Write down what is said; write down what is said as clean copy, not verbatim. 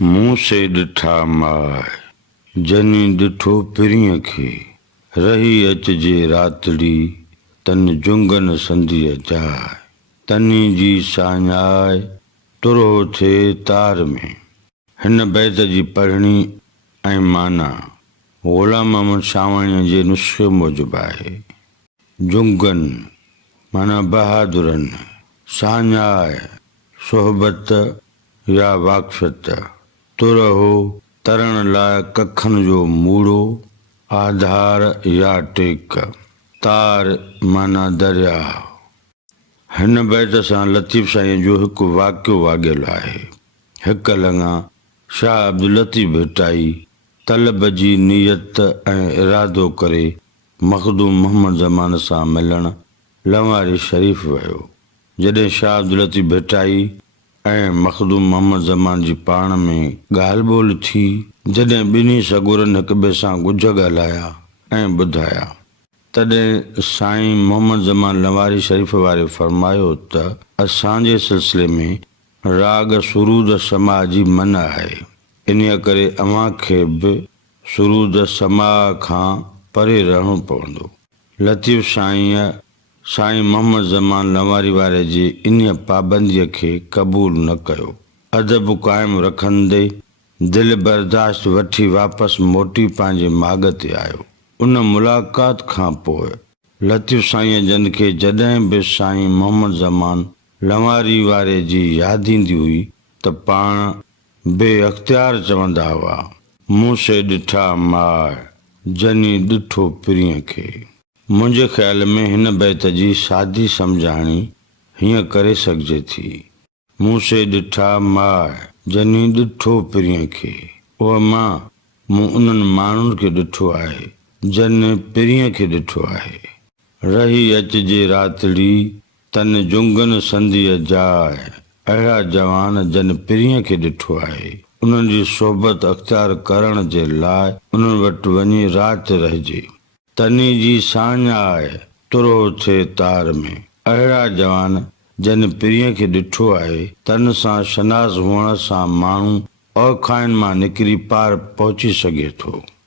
मुंह से ॾिठा माए जनी ॾिठो पिरीअ खे रही अचजे रातड़ी तन जुंगन संधीअ जाए तनी जी साञाए तुरो थे तार में। हिन बैत जी पढ़णी ऐं माना ग़ुलाम मोहम्मद शावाणीअ जे नुस्खे मूजिबि आहे। जुंगन माना बहादुरन, साञाए सोहबत या वाक़फ़त, तुर हो तरण लाइ कखन जो मूड़ो, आधार या टेक, तार माना दरिया। हिन बैत सां लतीफ़ साईं जो हिकु वाक़ियो वाॻियल आहे। हिक लॻा शाह अब्दुल लतीफ़ भिटाई तलब जी नियत ऐं इरादो करे मखदूम मोहम्मद ज़मान सां मिलण लंवारी शरीफ़ वियो। जॾहिं शाह अब्दुल लतीफ़ भिटाई ऐं मखदूम मोहम्मद ज़मान जी पाण में ॻाल्हि ॿोल थी, जॾहिं ॿिन्ही सगोरनि हिक ॿिए सां गुझ ॻाल्हाया ऐं ॿुधाया, तॾहिं साईं मोहम्मद ज़मान लंवारी शरीफ़ वारे फरमायो त असांजे सिलसिले में राग सुरूद समा जी मन आहे। इन करे अव्हां खे बि सुरूद समा खां परे रहणो पवंदो। लतीफ़ साईं मोहम्मद ज़मान लंवारी वारे जी इन पाबंदीअ खे क़बूल न कयो। अदब क़ाइमु रखंदे दिल बर्दाश्त वठी वापसि मोटी पंहिंजे माॻ ते आयो। उन मुलाक़ात खां पोइ लतीफ़ साईं जन खे जॾहिं बि साईं मोहम्मद ज़मान लंवारी वारे जी यादि ईंदी हुई त पाण बेअख्तियार चवंदा हुआ, मुंह से ॾिठा माए जनी ॾिठो पिरीअ खे। मुंहिंजे ख़्याल में हिन बैत जी सादी सम्झाणी हीअं करे सघिजे थी, मुंह से ॾिठा माए जनी ॾिठो पिरीअ खे। उहा मां मूं उन्हनि माण्हुनि खे ॾिठो आहे जन पिरीअ खे ॾिठो आहे। रही अचजे रातड़ी तन जुंगन संधीअ जाए, अहिड़ा जवान जन पिरीअ खे ॾिठो आहे। उन्हनि जी सोहबत अख़्तियार करण जे लाइ उन्हनि वटि वञी राति रहिजे। तनी जी साञाए तुरो थे तार में, अहिड़ा जवान जन पिरीअ खे ॾिठो आहे। तन सां शनाज़ हुअण सां माण्हू औखाइन मां निकिरी पार पहुची सघे थो।